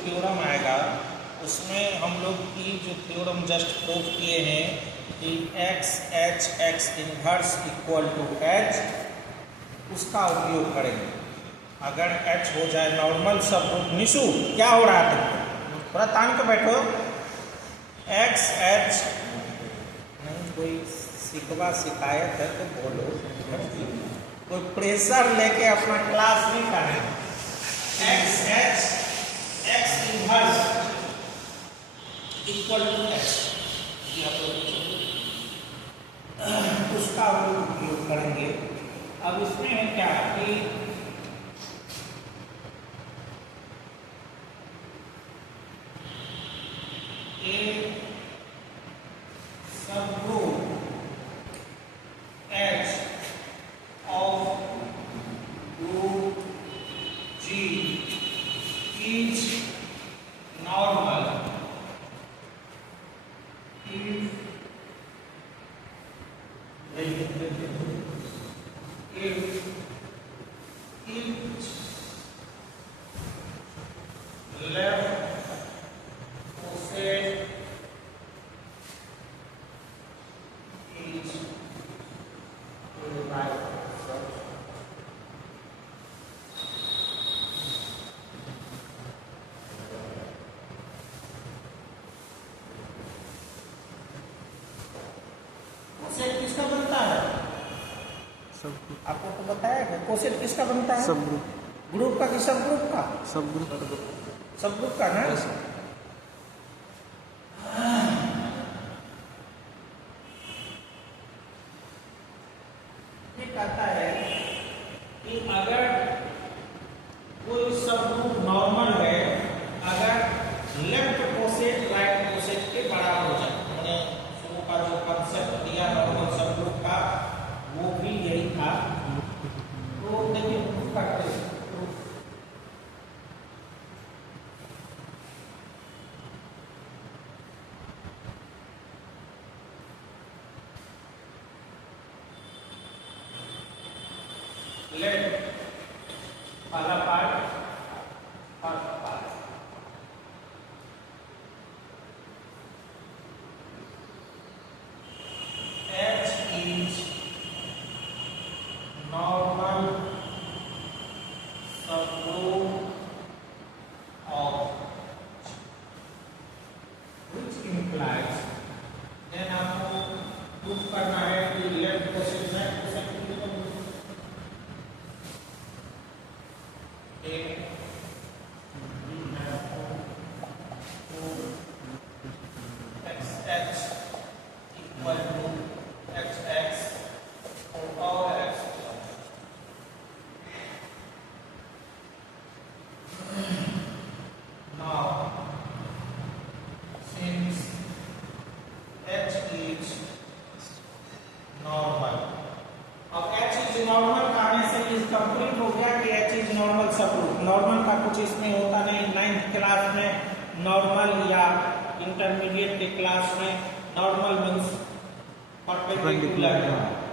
Theorem आएगा उसमें हम लोग की जो थ्योरम जस्ट प्रूव किए हैं कि X H X inverse equal to H, उसका उपयोग करेंगे। अगर एच हो जाए नॉर्मल सब ग्रुप, निशु क्या हो रहा है तुमको, थोड़ा तान के बैठो। एक्स एच नहीं, कोई शिकवा शिकायत है तो बोलो, कोई प्रेशर लेके अपना क्लास नहीं करना। X H X inverse equal to H, उसका हम लोग उपयोग करेंगे। अब इसमें है क्या कि एक subgroup H of group G is normal if each left opposite is right. Coset किसका बनता है? आपको तो बताया है कोसेट किसका बनता है? सब ग्रुप, ग्रुप का कि सब ग्रुप का? सब ग्रुप, सब ग्रुप का ना। ये कहता है कि अगर कोई सब ग्रुप नॉर्मल है, अगर लेफ्ट कोसेट राइट कोसेट के बराबर हो जाए, मैंने शुरू का जो कंसेप्ट दिया नॉर्मल सब ग्रुप का वो भी यही था। तो देखिए प्रूफ करते हैं। लेट पहला part first part, H is normal subgroup of which implies, then आपको प्रूफ करना है कि left coset right coset normal करने से इस कंप्लीट हो गया कि H is normal subgroup. Normal का कुछ इसमें होता नहीं, 9th क्लास में नॉर्मल या इंटरमीडिएट के क्लास में नॉर्मल मीन्स परपेंडिकुलर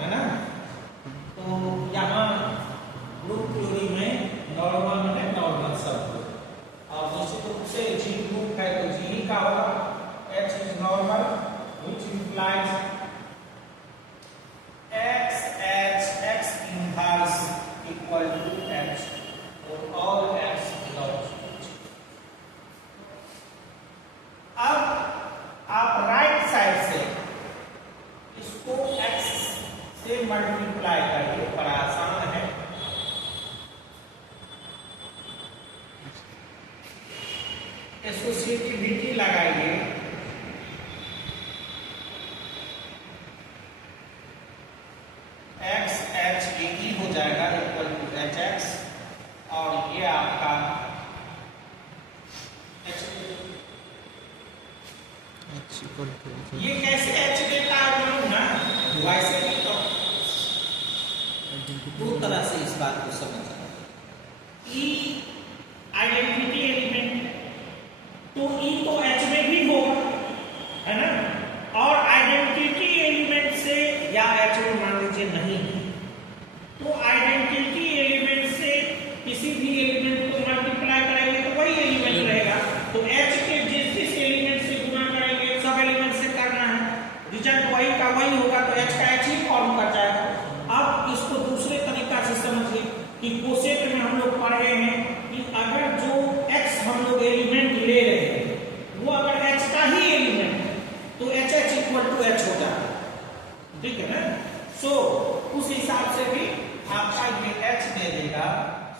है ना। तो यहाँ ग्रुप थ्योरी में नॉर्मल में नॉर्मल सबग्रुप, और निश्चित रूप से जी ग्रुप है तो जी ही का होगा। H is normal which implies x H x inverse equal to H और all x belongs to H. अब आप राइट साइड से इसको एक्स से मल्टीप्लाई करिए, बड़ा आसान है। एसोसिएटिविटी लगाइए, एक्स एच ई हो जाएगा इक्वल टू एच एक्स, और ये आपका ये कैसे एच देता है मालूम ना, वैसे ही तो दो तरह से इस बात को समझना। ई आइडेंटिटी एलिमेंट, तो ई तो एच में भी होगा है ना, और आइडेंटिटी एलिमेंट से या एच में मान लीजिए नहीं, तो आइडेंटिटी एलिमेंट से किसी भी एलिमेंट को मल्टीप्लाई करेंगे तो वही एलिमेंट रहेगा। आपका ये h दे देगा,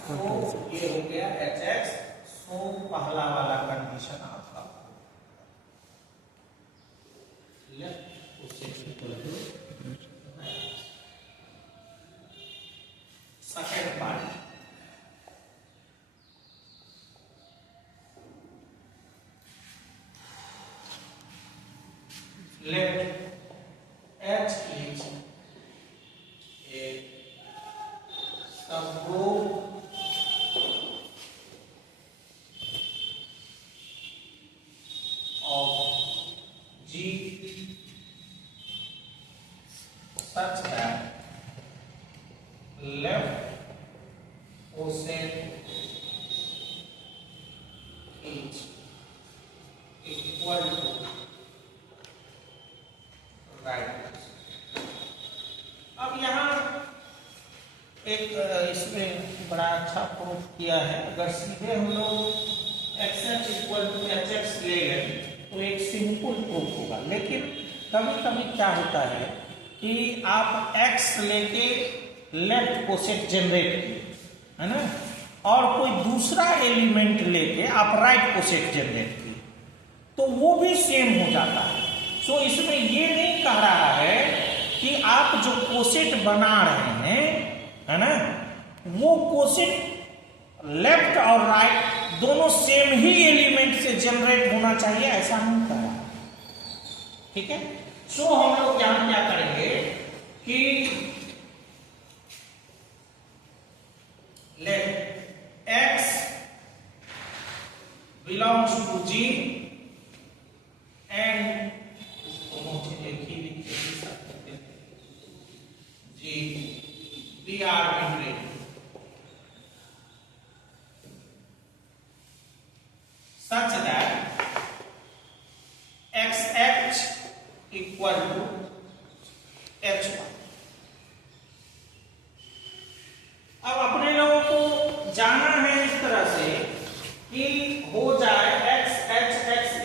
तो ये हो गया hx। सो पहला वाला कंडीशन आपका left coset equal to second part. Let H is a subgroup of G such that left coset is equal to right. अब यहाँ एक इसमें बड़ा अच्छा प्रूफ किया है। अगर सीधे हम लोग xh इक्वल टू hx ले गए तो एक सिंपल प्रूफ होगा, लेकिन कभी कभी क्या होता है कि आप x लेके लेफ्ट कोसेट जनरेट किए, है ना, और कोई दूसरा एलिमेंट लेके आप राइट कोसेट जनरेट किए, तो वो भी सेम हो जाता है। सो इसमें ये नहीं कह रहा है कि आप जो कोसेट बना रहे हैं, है ना, वो कोसेट लेफ्ट और राइट दोनों सेम ही एलिमेंट से जनरेट होना चाहिए, ऐसा नहीं कह रहा। ठीक है। सो हम लोग यहां क्या करेंगे कि let x belongs to G and we are integrating such that xh equal to h1। अब अपने लोगों को जाना है इस तरह से कि हो जाए x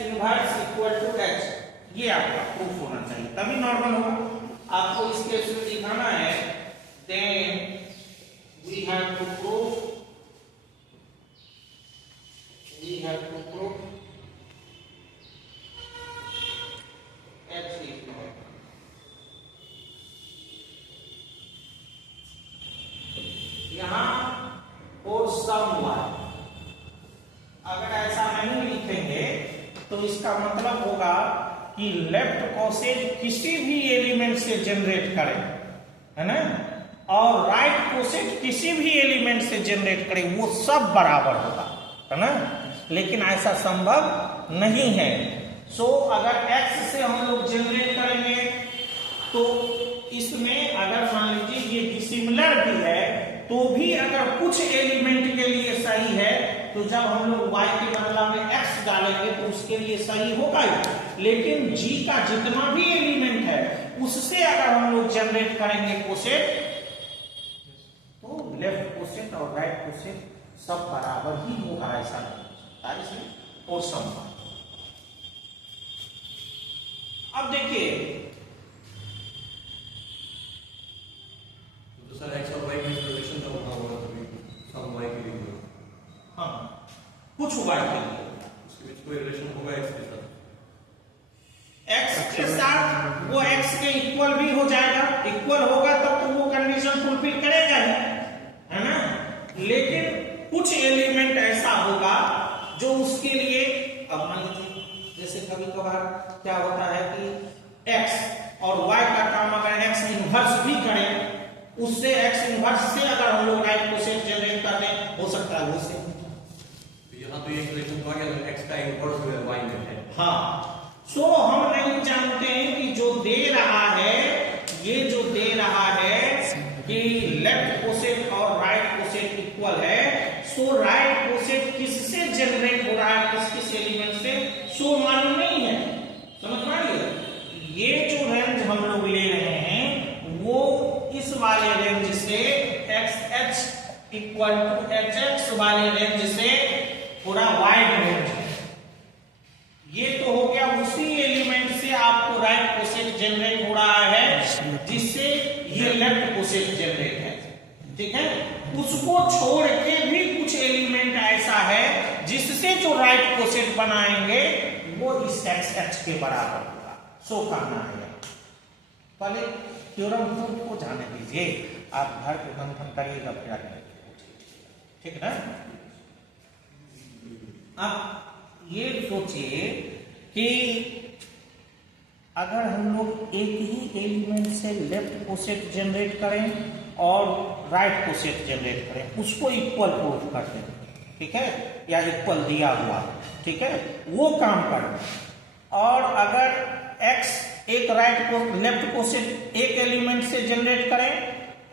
inverse equal to h, ये आपका प्रूफ होना चाहिए, तभी नॉर्मल होगा। आपको इस केस में दिखाना है, then we have to prove h is not। यहां और सम y, अगर ऐसा नहीं लिखेंगे तो इसका मतलब होगा कि लेफ्ट कोसेट किसी भी एलिमेंट से जनरेट करे, है ना, और राइट कोसेट किसी भी एलिमेंट से जनरेट करे, वो सब बराबर होगा, है ना, लेकिन ऐसा संभव नहीं है। सो अगर x से हम लोग जनरेट करेंगे तो इसमें अगर मान लीजिए ये डिसिमिलर भी है तो भी अगर कुछ एलिमेंट के लिए सही है तो जब हम लोग y के बदला में x डालेंगे तो उसके लिए सही होगा ही, लेकिन g का जितना भी एलिमेंट है उससे अगर हम लोग जनरेट करेंगे कोसेट तो लेफ्ट कोसेट और राइट कोसेट सब बराबर ही होगा, ऐसा नहीं इसमें और सम। अब देखिए तो सर x और y में रिलेशन का होगा सम y के लिए, हाँ कुछ y के लिए उसके बीच कोई रिलेशन होगा x के साथ, x के साथ वो x के इक्वल भी हो जाएगा, इक्वल होगा तब तो वो कंडीशन फुलफिल करेगा ही, है ना, लेकिन कुछ एलिमेंट ऐसा होगा जो उसके लिए, अब मान लीजिए जैसे कभी कभार क्या होता है कि x और y का काम अगर x इनवर्स भी करें, उससे x इनवर्स से अगर हम लोग राइट कोसेट जनरेट कर दें हो सकता है वो से, यहाँ तो ये रिलेशन हो गया x का इनवर्स y में है। हाँ, सो हम नहीं जानते हैं कि जो दे रहा है, ये जो दे रहा है कि लेफ्ट कोसेट और राइट कोसेट इक्वल है, सो राइट कोसेट किससे जनरेट हो रहा है, किस किस एलिमेंट से, सो मालूम नहीं है। समझ में आ रही है? ये जो रेंज हम लोग ले रहे हैं वो इस वाले रेंज से xh इक्वल टू hx वाले रेंज से पूरा वाइड रेंज है। ये तो हो गया उसी एलिमेंट से आपको राइट कोसेट जनरेट हो रहा है जिससे ये लेफ्ट कोसेट जनरेट है। ठीक है, उसको छोड़ के भी कुछ एलिमेंट ऐसा है जिससे जो राइट कोसेट बनाएंगे वो इस एक्स एच के बराबर होगा। सो करना है। पहले थ्योरम प्रूफ को जाने दीजिए, आप घर पे मंथन करिएगा फिर आगे ठीक है ना। अब ये सोचिए कि अगर हम लोग एक ही एलिमेंट से लेफ्ट कोसेट जनरेट करें और राइट कोसेट जनरेट करें, उसको इक्वल प्रूफ कर दें, ठीक है, या इक्वल दिया हुआ, ठीक है, वो काम करें। और अगर x एक राइट को लेफ्ट कोसेट एक एलिमेंट से जनरेट करें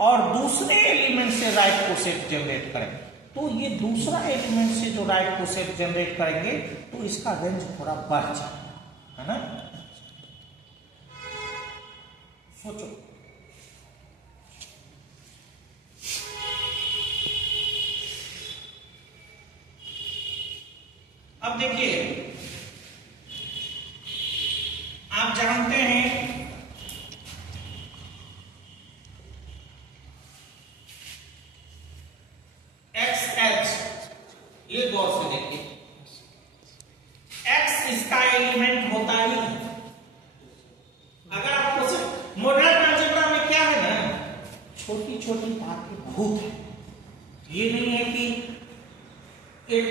और दूसरे एलिमेंट से राइट कोसेट जनरेट करें, तो ये दूसरा एलिमेंट से जो राइट कोसेट जनरेट करेंगे तो इसका रेंज थोड़ा बढ़ जाएगा, है ना। सोचो, अब देखिए, आप जानते हैं एक्स एच, ये गौर से देखिए, एक्स इसका एलिमेंट होता ही है। अगर आपको सिर्फ मॉडर्न अलजेब्रा में क्या है ना, छोटी छोटी बातें बहुत है। ये नहीं है कि एक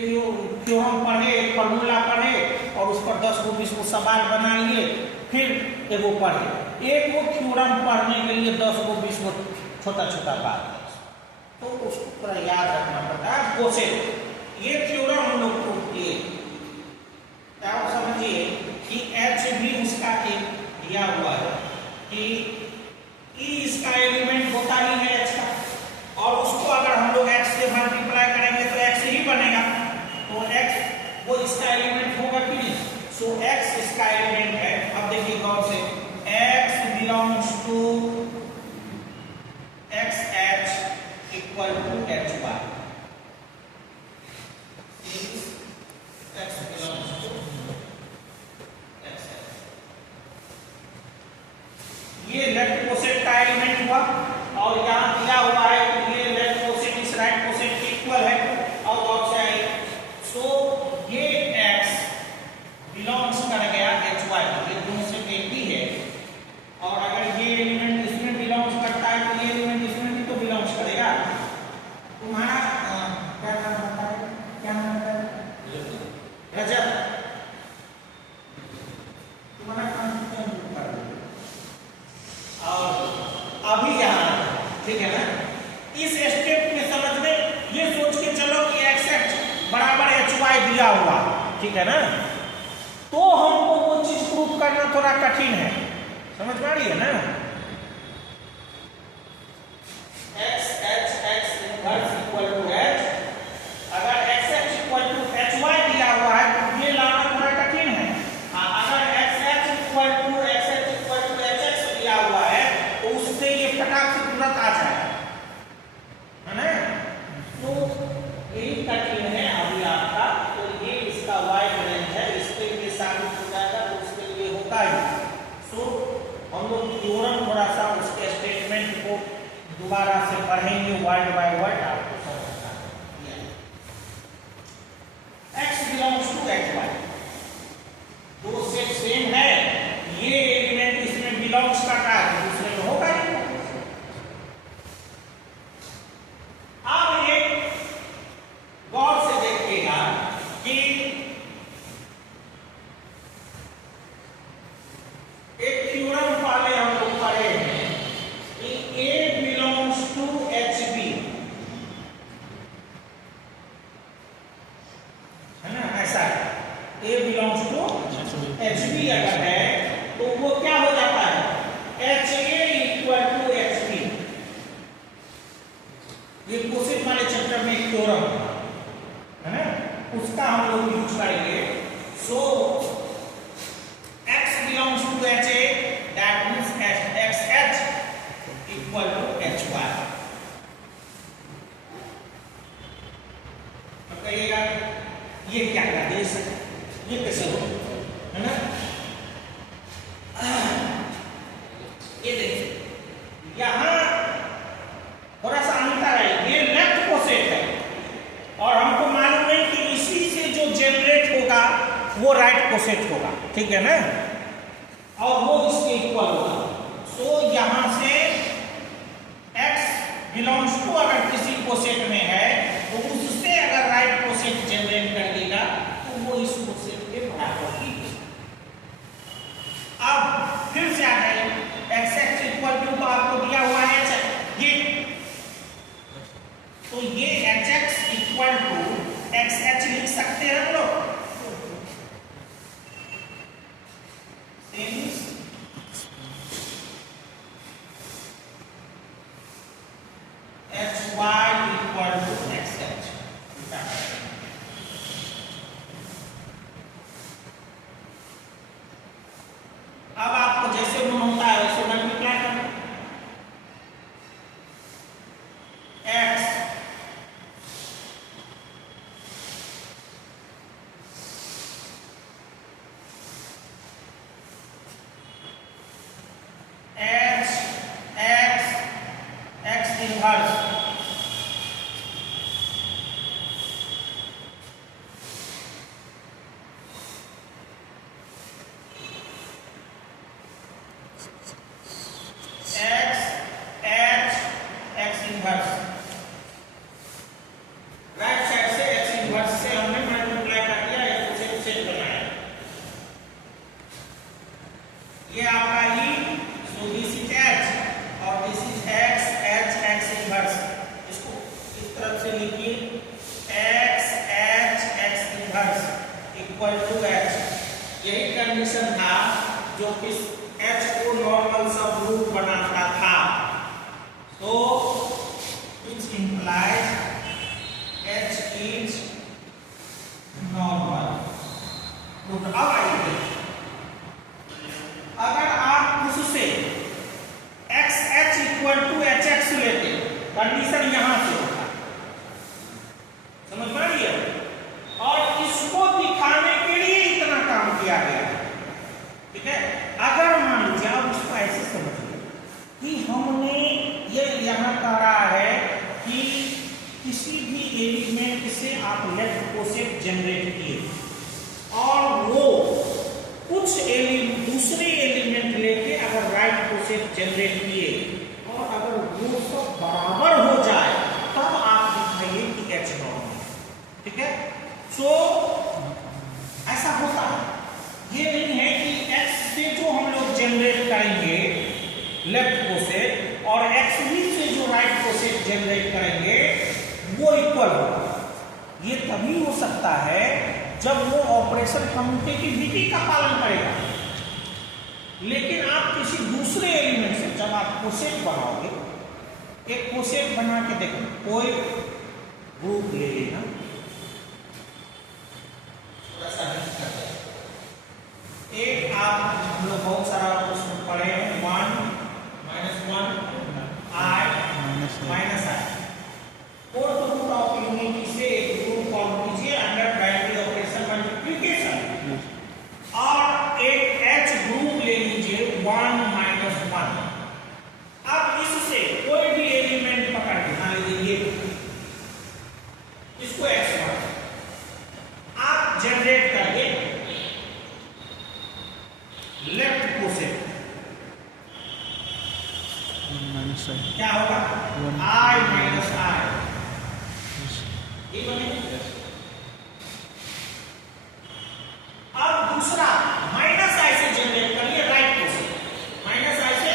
थ्योरम पढ़े, एक फॉर्मूला पढ़े और उस पर 10 को 20 को सवाल बना लिए, फिर एगो पढ़े। एक वो थ्योरम पढ़ने के लिए 10 को 20 को छोटा छोटा बात है, तो उसको थोड़ा याद रखना पड़ता है। कोसेट ये थ्योरम हम लोग प्रूव किए, आप समझिए कि एच भी उसका एक दिया हुआ है कि ई इसका एलिमेंट होता ही है एच का, और उसको अगर हम लोग एक्स से मल्टीप्लाई करेंगे तो एक्स ही बनेगा, तो एक्स वो इसका एलिमेंट होगा कि नहीं। सो एक्स इसका एलिमेंट है। अब देखिए गौर से, X belongs to X H equal to H Y, X belongs to X H, ये लेफ्ट कोसेट का एलिमेंट हुआ, और यहां दिया हुआ है कि ये लेफ्ट कोसेट इस राइट कोसेट के इक्वल है, और गौर से आइए, सो ये x बिलोंग्स कर गया एच वाई, ये दोनों से एक ही है, और अगर ये एलिमेंट इसमें बिलोंग्स करता है तो ये एलिमेंट इसमें भी तो बिलोंग्स करेगा। तुम्हारा क्या नाम होता है, क्या नाम होता है, रजत, तुम्हारा काम क्या कर रहे हो, और अभी यहाँ ठीक है ना, इस स्टेप में समझ में ये सोच के चलो कि एक्स एच बराबर एच वाई दिया हुआ, ठीक है ना, तो हमको वो चीज प्रूफ करना थोड़ा कठिन है, समझ पा रही है ना। X H x inverse equal to H, अगर x H equal to H y दिया हुआ है तो ये लाना थोड़ा कठिन है। अगर x H equal to H X दिया हुआ है तो उससे ये फटाक से तुरंत आ जाएगा, है ना। तो यही कठिन है अभी आपका, तो ये इसका वाई रेंज है, इसके लिए साबित हो जाएगा, तो उसके लिए होता ही। सो हम लोग थ्योरम थोड़ा सा उसके स्टेटमेंट को दोबारा से पढ़ेंगे वर्ड बाय वर्ड, आपको समझना है। X belongs to X Y, दो सेट सेम है, ये एलिमेंट इसमें बिलोंग्स करता है, दूसरे में होगा ही। अब एक गौर से देखिएगा कि एक थ्योरम पहले हम लोग पढ़े हैं कि A belongs to H B, है ना, ऐसा है, A belongs to H B अगर है तो वो क्या हो जाता है, H A equal to H B. ये कोसेट वाले चैप्टर में एक थ्योरम है ना, उसका हम लोग यूज करेंगे। So x belongs to H A, that means X H equal to H Y. अब कहिएगा ये क्या कर दे, ये कैसे हो, है ना। ये देखिए, यहां थोड़ा सा अंतर है, ठीक है ना, और वो इसके इक्वल होगा। सो यहां से x बिलोंग्स टू अगर किसी कोसेट में है तो उससे अगर राइट कोसेट जनरेट कर देगा तो वो इस कोसेट के बराबर ही है। अब फिर से आ जाए, x इक्वल टू तो आपको दिया हुआ है ये, तो ये hx इक्वल टू xh लिख सकते हैं हम लोग। hy equal to xh। अब आपको जैसे मन होता है वैसे मल्टीप्लाई करना। x x inverse x inverse, right side से x इनवर्स से हमने मल्टीप्लाई कर दिया, एक से सेट बनाया। ये आपका ही, सो दिस इज h और this is x h x inverse. इसको इस तरफ से लिखिए, x h x inverse equal to h। यही कंडीशन था जो कि h को नॉर्मल सब रूट बनाता था। So which implies h is normal. तो अब आइए, अगर आप उससे x h equal to h x लेते, कंडीशन यहां से होता, समझ में आ रही है? और इसको दिखाने के लिए इतना काम किया गया, ठीक है। अगर मान लीजिए आप उसको ऐसे समझिए कि हमने ये यहां कह रहा है कि किसी भी एलिमेंट से आप लेफ्ट कोसेट जनरेट किए और वो कुछ दूसरे एलिमेंट लेके अगर राइट कोसेट जनरेट किए और अगर वो सब बराबर हो जाए तब आप दिखाइए कि h नॉर्मल, ठीक है। सो ऐसा होता है, ये नहीं है कि x से जो हम लोग जनरेट करेंगे लेफ्ट कोसेट और x से जो राइट कोसेट जनरेट करेंगे वो इक्वल होगा। ये तभी हो सकता है जब वो ऑपरेशन कम्यूटेटिविटी का पालन करेगा। लेकिन आप किसी दूसरे एलिमेंट से जब आप कोसेट बनाओगे, एक कोसेट बना के देखो, कोई ग्रुप ले लेना, एक आप हम लोग बहुत सारा उसमें पढ़े हैं, 1 -1 i minus i, fourth root of unity से एक ग्रुप फॉर्म कीजिए अंडर बाइनरी ऑपरेशन मल्टीप्लिकेशन, और एक h ग्रुप ले लीजिए 1 - 1। अब इससे कोई भी एलिमेंट पकड़ के मान लीजिए इसको x1 आप जनरेट करिए लेफ्ट कोसेट, क्या होगा i माइनस i, ये बनेगा। अब दूसरा माइनस i से जनरेट करिए राइट कोसेट, माइनस i से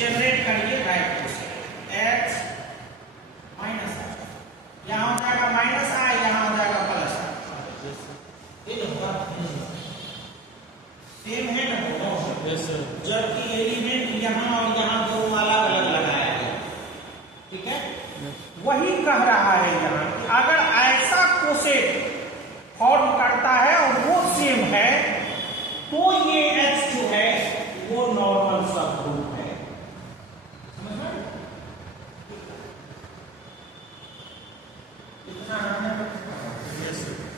जनरेट करिए right coset, x minus i, यहां हो जाएगा माइनस i, यहां हो जाएगा प्लस i, ये होगा सेम है ना, जबकि एलिमेंट यहां और यहां दोनों अलग अलग लगाया गया, ठीक है। वही कह रहा है यहां कि अगर ऐसा कोसेट